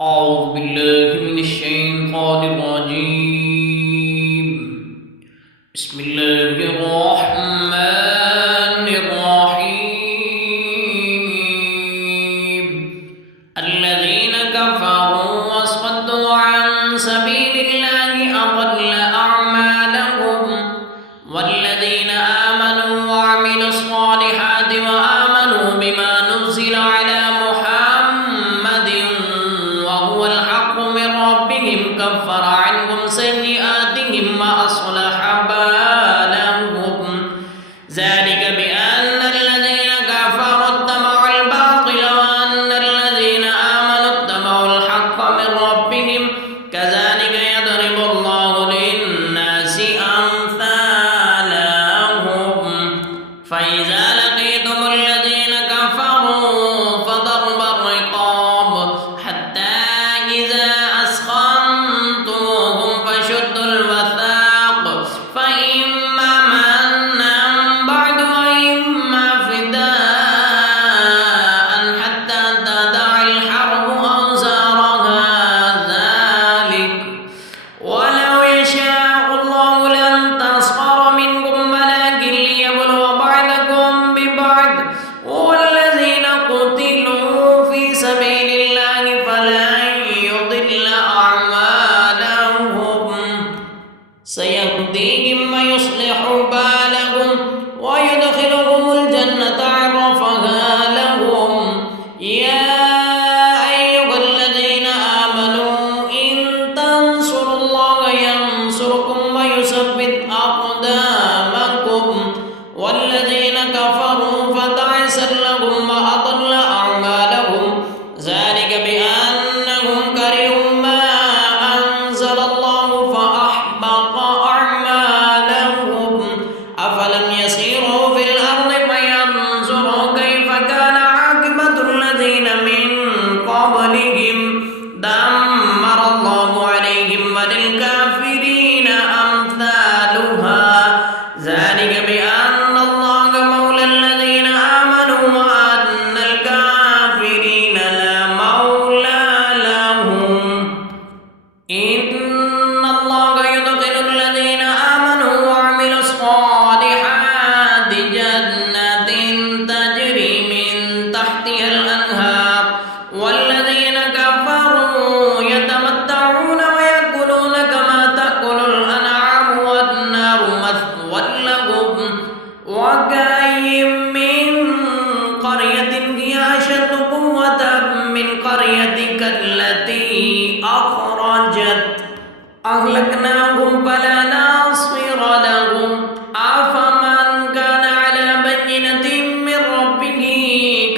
أعوذ بالله من الشيطان الرجيم. بسم الله الرحمن الرحيم. الذين كفروا وصدوا عن سبيل الله أضل أعمالهم والذين آمنوا وعملوا الصالحات وآمنوا بما نزل على محمد وهو الحق من ربهم كفر عنهم سيئاتهم وأصلح بالهم ذلك بأن الذين كفروا اتبعوا الباطل وأن الذين آمنوا اتبعوا الحق من ربهم كذلك يضرب الله للناس أمثالهم فإذا لقيتم الذين كفروا فضرب الرقاب حتى إذا أثخنتموهم فشدوا الوثاق فإما منا بعد وإما فداء حتى تضع الحرب أوزارها ذلك ولو يشاء الله لانتصر منكم ولكن ليبلو بعضكم ببعض والذين قتلوا في سبيل الله فلن يضل أعمالهم سيهديهم ويصلح بالهم ويدخلهم الجنة عرفها لهم يا أيها الذين آمنوا إن تنصروا الله ينصركم ويثبت أقدامكم والذين كفروا فتعسا لهم وأضل أعمالهم ذلك بأنهم كرهوا ما أنزل الله فأحبط أعمالهم أفلم يسيروا في الأرض فينظروا كيف كان عاقبة الذين من قبلهم دمر الله عليهم وللكافرين أمثالها ذلك بأن الله مولى الذين آمنوا وأن الكافرين لا مولى لهم إن الله يدخل الذين آمنوا وعملوا الصالحات جنات تجري من تحتها الأنهار والذين كفروا يتمتعون ويأكلون كما تأكل الأنعام والنار مثوى لهم وكأي من قرية هي أشد قوة من قريتك التي أهلكناهم فلا ناصر لهم أفمن كان على بينة من ربه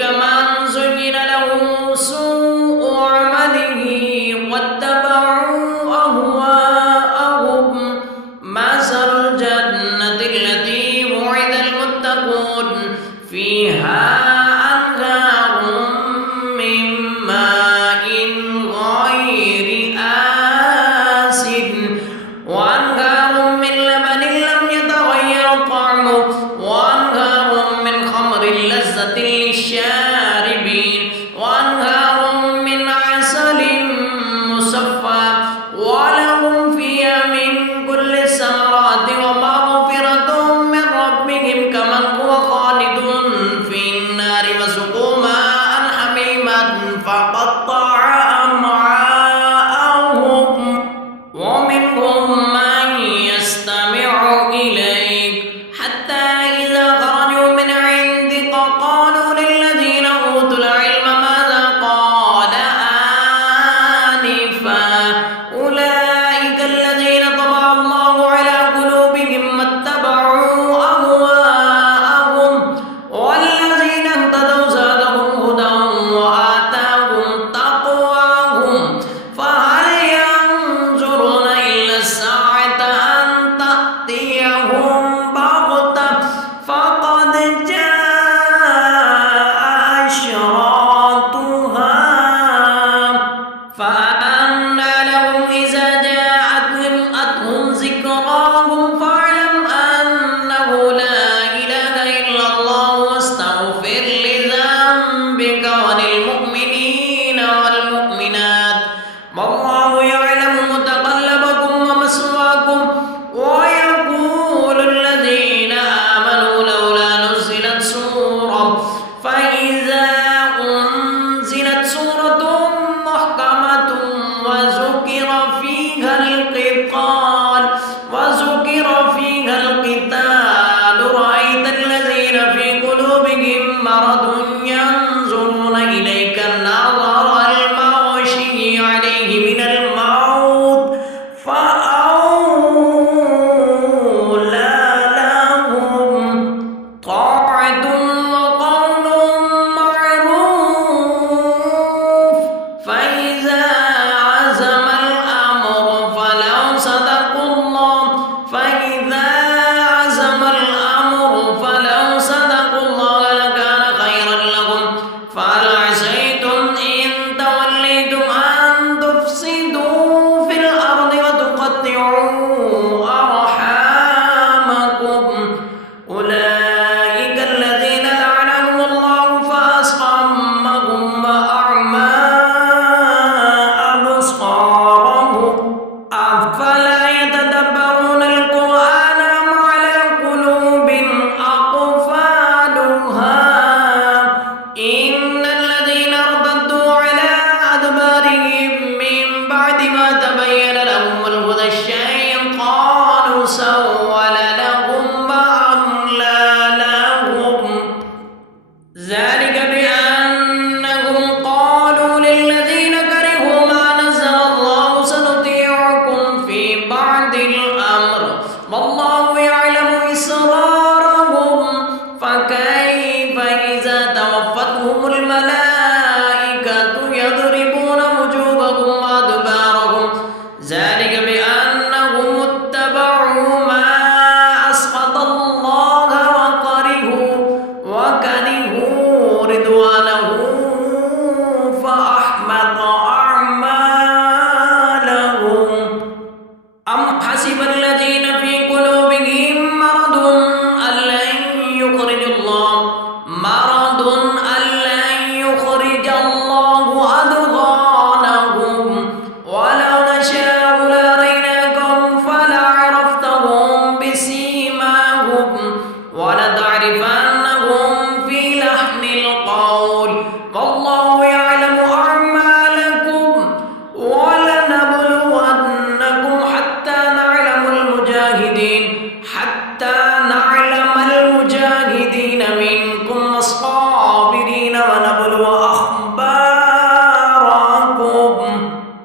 كمن زين له سوء عمله واتبعوا أهواءهم مثل الجنة التي وعد المتقون فيها أنهار من ماء غير آسن وأنهار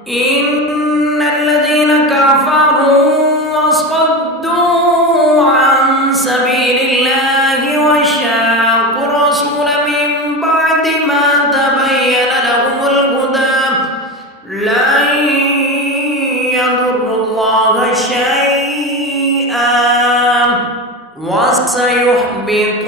إن الذين كفروا وصدوا عن سبيل الله وشاقوا الرسول من بعد ما تبين لهم الهدى لن يضروا الله شيئا وسيحبط